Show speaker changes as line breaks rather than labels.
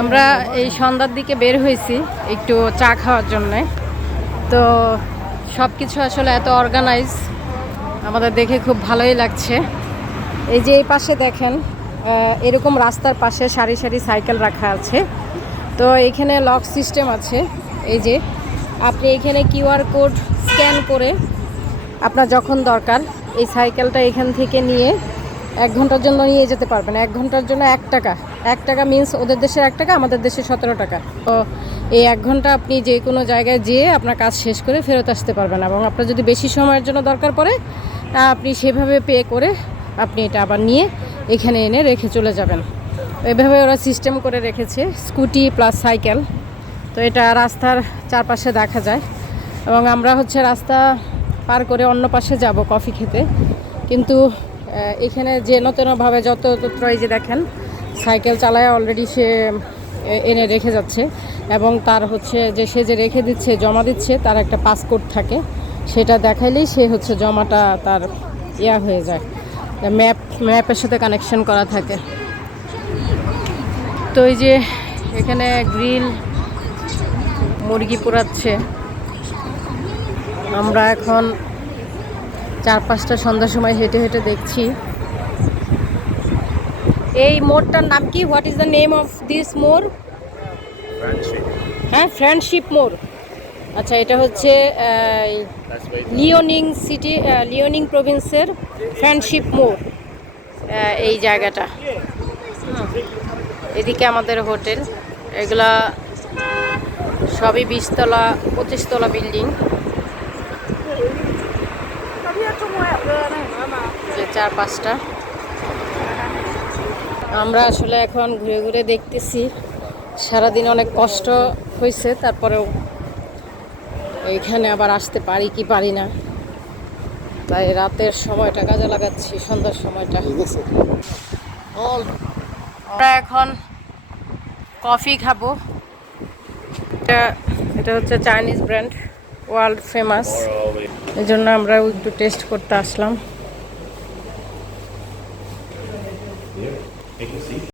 আমরা এই সন্ধ্যার দিকে বের হয়েছি একটু চা খাওয়ার জন্যে। তো সব কিছু আসলে এত অর্গানাইজ আমাদের দেখে খুব ভালোই লাগছে। এই যে এই পাশে দেখেন এরকম রাস্তার পাশে সারি সারি সাইকেল রাখা আছে। তো এখানে লক সিস্টেম আছে। এই যে আপনি এখানে কিউআর কোড স্ক্যান করে আপনার যখন দরকার এই সাইকেলটা এখান থেকে নিয়ে এক ঘণ্টার জন্য নিয়ে যেতে পারবেন। এক ঘণ্টার জন্য এক টাকা। এক টাকা মিন্স ওদের দেশের এক টাকা, আমাদের দেশে সতেরো টাকা। তো এই এক ঘণ্টা আপনি যে কোনো জায়গায় যেয়ে আপনার কাজ শেষ করে ফেরত আসতে পারবেন এবং আপনার যদি বেশি সময়ের জন্য দরকার পড়ে, তা আপনি সেভাবে পে করে আপনি এটা আবার নিয়ে এখানে এনে রেখে চলে যাবেন। এভাবে ওরা সিস্টেম করে রেখেছে স্কুটি প্লাস সাইকেল তো এটা রাস্তার চারপাশে দেখা যায়। এবং আমরা হচ্ছে রাস্তা পার করে অন্য পাশে যাব কফি খেতে। কিন্তু এখানে যেন তেনভাবে যত তত্র এই যে দেখেন, সাইকেল চালায় অলরেডি সে এনে রেখে যাচ্ছে এবং তার হচ্ছে যে সে যে রেখে দিচ্ছে, জমা দিচ্ছে, তার একটা পাসকোড থাকে। সেটা দেখাইলেই সে হচ্ছে জমাটা তার ইয়া হয়ে যায়। ম্যাপ ম্যাপের সাথে কানেকশন করা থাকে। তো এই যে এখানে গ্রিল মুরগি পোড়াচ্ছে। আমরা এখন চার পাঁচটা সন্ধ্যার সময় হেঁটে হেঁটে দেখছি। এই মোড়টার নাম কি? What is the name of this মোড়? হ্যাঁ ফ্রেন্ডশিপ মোড়। আচ্ছা এটা হচ্ছে লিওনিং সিটি লিওনিং প্রভিন্সের ফ্রেন্ডশিপ মোড়। এই জায়গাটা। এদিকে আমাদের হোটেল। এগুলা সবই বিশতলা পঁচিশতলা বিল্ডিং যে চার পাঁচটা। আমরা আসলে এখন ঘুরে ঘুরে দেখতেছি। সারাদিন অনেক কষ্ট হয়েছে তারপরেও এইখানে আবার আসতে পারি কি পারি না। তাই রাতের সময়টা কাজে লাগাচ্ছি সন্ধ্যার সময়টা। আমরা এখন কফি খাব। এটা এটা হচ্ছে চাইনিজ ব্র্যান্ড ওয়ার্ল্ড ফেমাস। এই জন্য আমরা একটু টেস্ট করতে আসলাম। Here, take a seat.